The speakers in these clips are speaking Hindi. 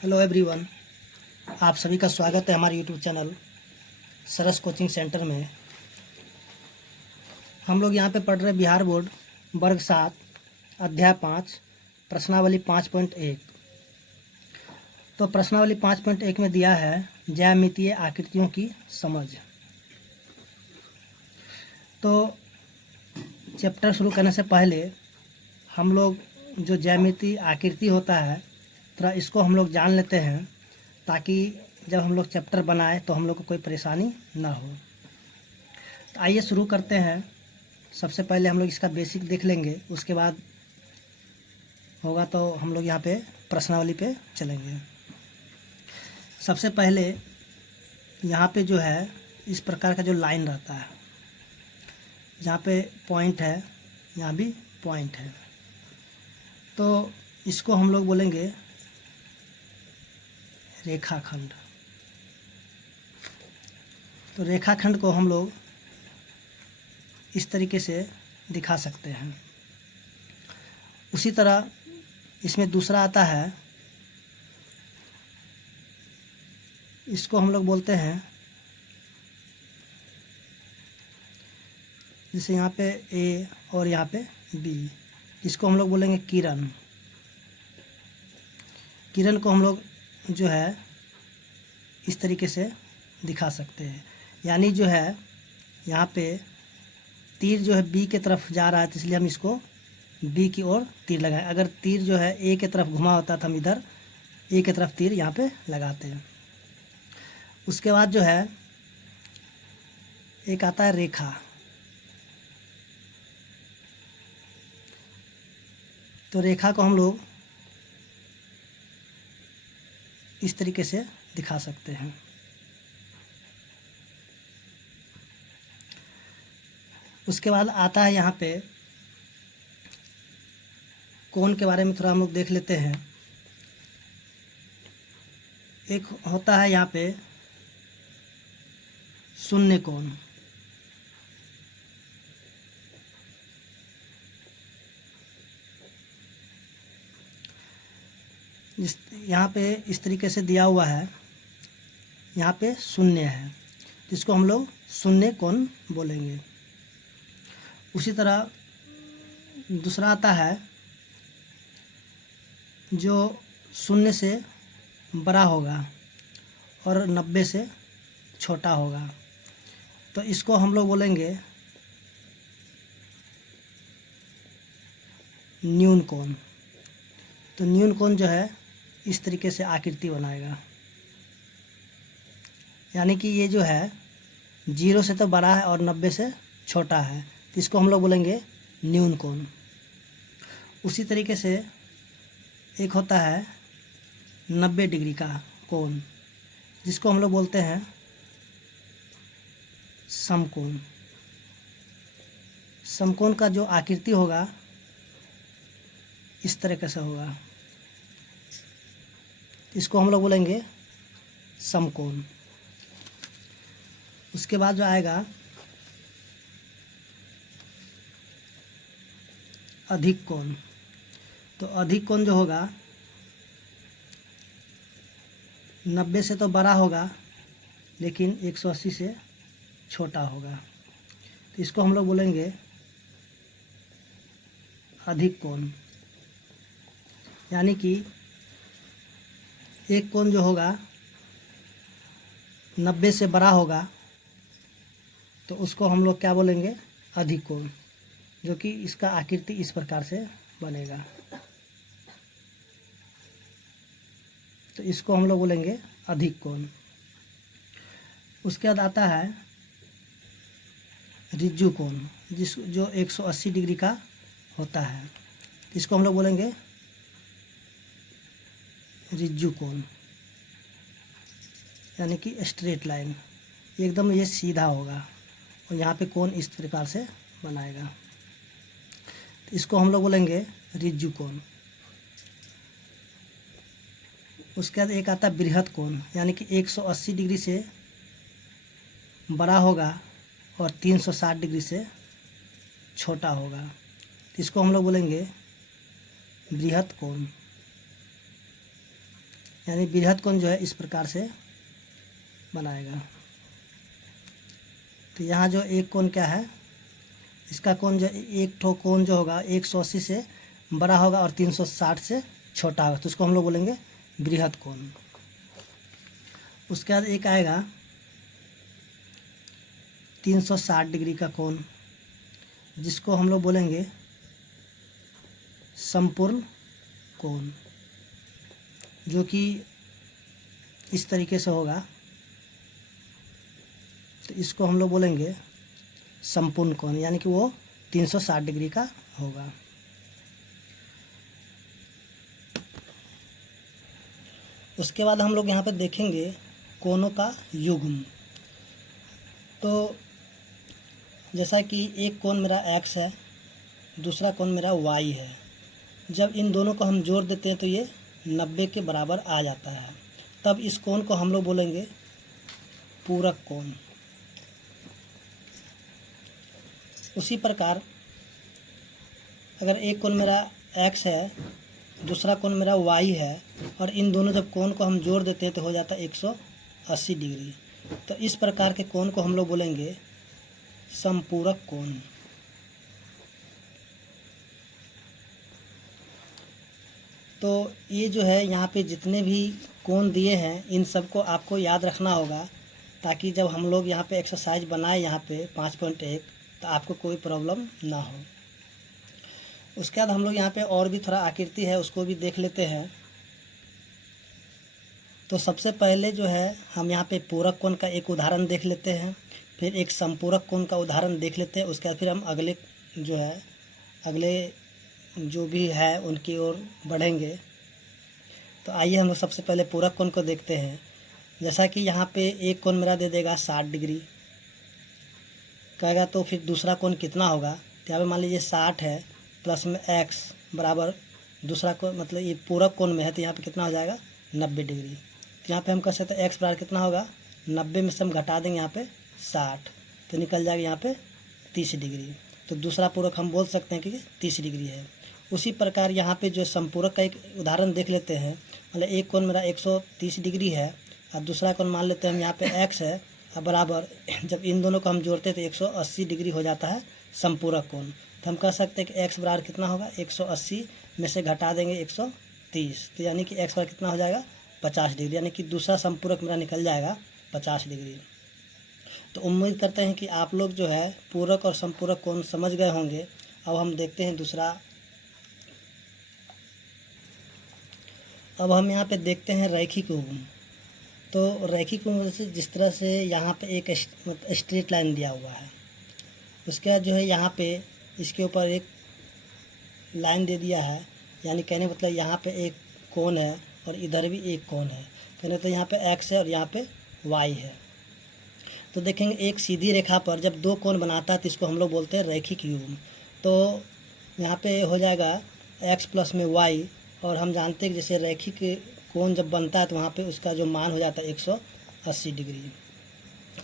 हेलो एवरीवन, आप सभी का स्वागत है हमारे यूट्यूब चैनल सरस कोचिंग सेंटर में। हम लोग यहाँ पे पढ़ रहे बिहार बोर्ड वर्ग 7 अध्याय 5 प्रश्नावली 5.1। तो प्रश्नावली 5.1 में दिया है ज्यामितीय आकृतियों की समझ। तो चैप्टर शुरू करने से पहले हम लोग जो ज्यामितीय आकृति होता है थोड़ा इसको हम लोग जान लेते हैं, ताकि जब हम लोग चैप्टर बनाए तो हम लोग को कोई परेशानी ना हो। तो आइए शुरू करते हैं। सबसे पहले हम लोग इसका बेसिक देख लेंगे, उसके बाद होगा तो हम लोग यहाँ पे प्रश्नावली पे चलेंगे। सबसे पहले यहाँ पे जो है इस प्रकार का जो लाइन रहता है, जहाँ पे पॉइंट है यहाँ भी पॉइंट है, तो इसको हम लोग बोलेंगे रेखाखंड। तो रेखाखंड को हम लोग इस तरीके से दिखा सकते हैं। उसी तरह इसमें दूसरा आता है, इसको हम लोग बोलते हैं, जैसे यहाँ पे ए और यहाँ पे बी, इसको हम लोग बोलेंगे किरण। किरण को हम लोग जो है इस तरीके से दिखा सकते हैं। यानी जो है यहाँ पे तीर जो है बी के तरफ जा रहा है, तो इसलिए हम इसको बी की ओर तीर लगाएं। अगर तीर जो है ए की तरफ घुमा होता तो हम इधर ए की तरफ तीर यहाँ पे लगाते हैं। उसके बाद जो है एक आता है रेखा। तो रेखा को हम लोग इस तरीके से दिखा सकते हैं। उसके बाद आता है यहाँ पे कोण के बारे में थोड़ा हम लोग देख लेते हैं। एक होता है यहाँ पे शून्य कोण। यहाँ पे इस तरीके से दिया हुआ है, यहाँ पे शून्य है, जिसको हम लोग शून्य कोण बोलेंगे। उसी तरह दूसरा आता है जो शून्य से बड़ा होगा और 90 से छोटा होगा, तो इसको हम लोग बोलेंगे न्यून कोण। तो न्यून कोण जो है इस तरीके से आकृति बनाएगा। यानी कि ये जो है 0 से तो बड़ा है और 90 से छोटा है, तो इसको हम लोग बोलेंगे न्यून कोण। उसी तरीके से एक होता है 90 डिग्री का कोण, जिसको हम लोग बोलते हैं समकोण। समकोण का जो आकृति होगा इस तरीके से होगा, इसको हम लोग बोलेंगे समकोण। उसके बाद जो आएगा अधिक कोण। तो अधिक कोण जो होगा 90 से तो बड़ा होगा लेकिन 180 से छोटा होगा, तो इसको हम लोग बोलेंगे अधिक कोण। यानी कि एक कोण जो होगा 90 से बड़ा होगा तो उसको हम लोग क्या बोलेंगे, अधिक कोण, जो कि इसका आकृति इस प्रकार से बनेगा। तो इसको हम लोग बोलेंगे अधिक कोण। उसके बाद आता है ऋजु कोण, जो 180 डिग्री का होता है, इसको हम लोग बोलेंगे ऋजु कोण। यानी कि स्ट्रेट लाइन, एकदम ये सीधा होगा और यहाँ पे कोण इस प्रकार से बनाएगा, तो इसको हम लोग बोलेंगे ऋजु कोण। उसके बाद एक आता है बृहत कोण, यानी कि 180 डिग्री से बड़ा होगा और 360 डिग्री से छोटा होगा, तो इसको हम लोग बोलेंगे बृहत कोण। यानी बृहद कोण जो है इस प्रकार से बनाएगा। तो यहाँ जो एक कोण क्या है, इसका कोण जो एक ठो कोण जो होगा 180 से बड़ा होगा और 360 से छोटा होगा, तो उसको हम लोग बोलेंगे बृहद कोण। उसके बाद एक आएगा 360 डिग्री का कोण, जिसको हम लोग बोलेंगे संपूर्ण कोण, जो कि इस तरीके से होगा। तो इसको हम लोग बोलेंगे संपूर्ण कोण, यानी कि वो 360 डिग्री का होगा। उसके बाद हम लोग यहाँ पर देखेंगे कोणों का युग्म। तो जैसा कि एक कोण मेरा x है, दूसरा कोण मेरा y है, जब इन दोनों को हम जोड़ देते हैं तो ये 90 के बराबर आ जाता है। तब इस कोण को हम लोग बोलेंगे पूरक कोण। उसी प्रकार अगर एक कोण मेरा x है, दूसरा कोण मेरा y है, और इन दोनों जब कोण को हम जोड़ देते हैं तो हो जाता है 180 डिग्री। तो इस प्रकार के कोण को हम लोग बोलेंगे समपूरक कोण। तो ये जो है यहाँ पे जितने भी कोण दिए हैं इन सबको आपको याद रखना होगा, ताकि जब हम लोग यहाँ पे एक्सरसाइज बनाए यहाँ पे 5.1 तो आपको कोई प्रॉब्लम ना हो। उसके बाद हम लोग यहाँ पे और भी थोड़ा आकृति है उसको भी देख लेते हैं। तो सबसे पहले जो है हम यहाँ पे पूरक कोण का एक उदाहरण देख लेते हैं, फिर एक संपूरक कोण का उदाहरण देख लेते हैं। उसके बाद फिर हम अगले जो भी है उनकी ओर बढ़ेंगे। तो आइए हम लोग सबसे पहले पूरक कोण को देखते हैं। जैसा कि यहाँ पे एक कोण मेरा दे देगा 60 डिग्री कहेगा, तो फिर दूसरा कोण कितना होगा। तो यहाँ पे मान लीजिए 60 है प्लस में x बराबर दूसरा कोण, मतलब ये पूरक कोण में है तो यहाँ पे कितना हो जाएगा 90 डिग्री। तो यहाँ पे हम कह सकते हैं x बराबर कितना होगा 90 में से हम घटा देंगे यहाँ पे 60 तो निकल जाएगा यहाँ पे 30 डिग्री। तो दूसरा पूरक हम बोल सकते हैं कि 30 डिग्री है। उसी प्रकार यहाँ पे जो संपूरक का एक उदाहरण देख लेते हैं। मतलब एक कोण मेरा 130 डिग्री है और दूसरा कोण मान लेते हैं हम यहाँ पे x है और बराबर जब इन दोनों को हम जोड़ते हैं तो 180 डिग्री हो जाता है संपूरक कोण। तो हम कह सकते हैं कि x बराबर कितना होगा 180 में से घटा देंगे 130 तो यानी कि x बराबर कितना हो जाएगा 50 डिग्री, यानी कि दूसरा संपूरक मेरा निकल जाएगा 50 डिग्री। तो उम्मीद करते हैं कि आप लोग जो है पूरक और संपूरक कोण समझ गए होंगे। अब हम देखते हैं दूसरा। अब हम यहाँ पे देखते हैं रैखिक युग्म। तो रैखिक युग्म से जिस तरह से यहाँ पे एक स्ट्रेट लाइन दिया हुआ है, उसके बाद जो है यहाँ पे इसके ऊपर एक लाइन दे दिया है, यानी कहने मतलब यहाँ पे एक कोण है और इधर भी एक कोण है। कहने तो यहाँ पे x है और यहाँ पे y है। तो देखेंगे एक सीधी रेखा पर जब दो कोण बनाता है तो इसको हम लोग बोलते हैं रैखिक युग्म। तो यहाँ पे हो जाएगा x प्लस में y, और हम जानते हैं कि जैसे रैखिक कोण जब बनता है तो वहाँ पे उसका जो मान हो जाता है 180 डिग्री।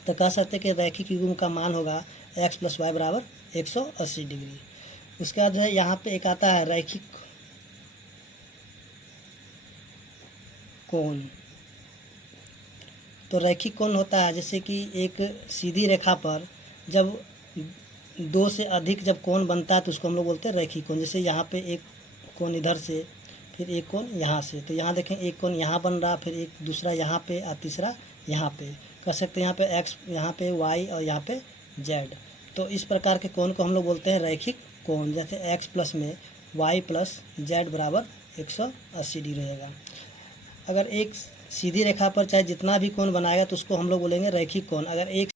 तो कह सकते हैं कि रैखिक युग्म का मान होगा x प्लस वाई बराबर 180 डिग्री। उसके बाद जो है यहाँ पे एक आता है रैखिक कोण। तो रैखिक कोण होता है जैसे कि एक सीधी रेखा पर जब दो से अधिक जब कोण बनता है तो उसको हम लोग बोलते हैं रैखिक कोण। जैसे यहाँ पे एक कोण इधर से, फिर एक कोण यहाँ से, तो यहाँ देखें एक कोण यहाँ बन रहा, फिर एक दूसरा यहाँ पे और तीसरा यहाँ पे। कह सकते हैं यहाँ पे x, यहाँ पे y और यहाँ पे z। तो इस प्रकार के कोण को हम लोग बोलते हैं रैखिक कोण। जैसे x प्लस में y प्लस z बराबर 180 डिग्री रहेगा। अगर एक सीधी रेखा पर चाहे जितना भी कोण बनाएगा तो उसको हम लोग बोलेंगे रैखिक कोण। अगर एक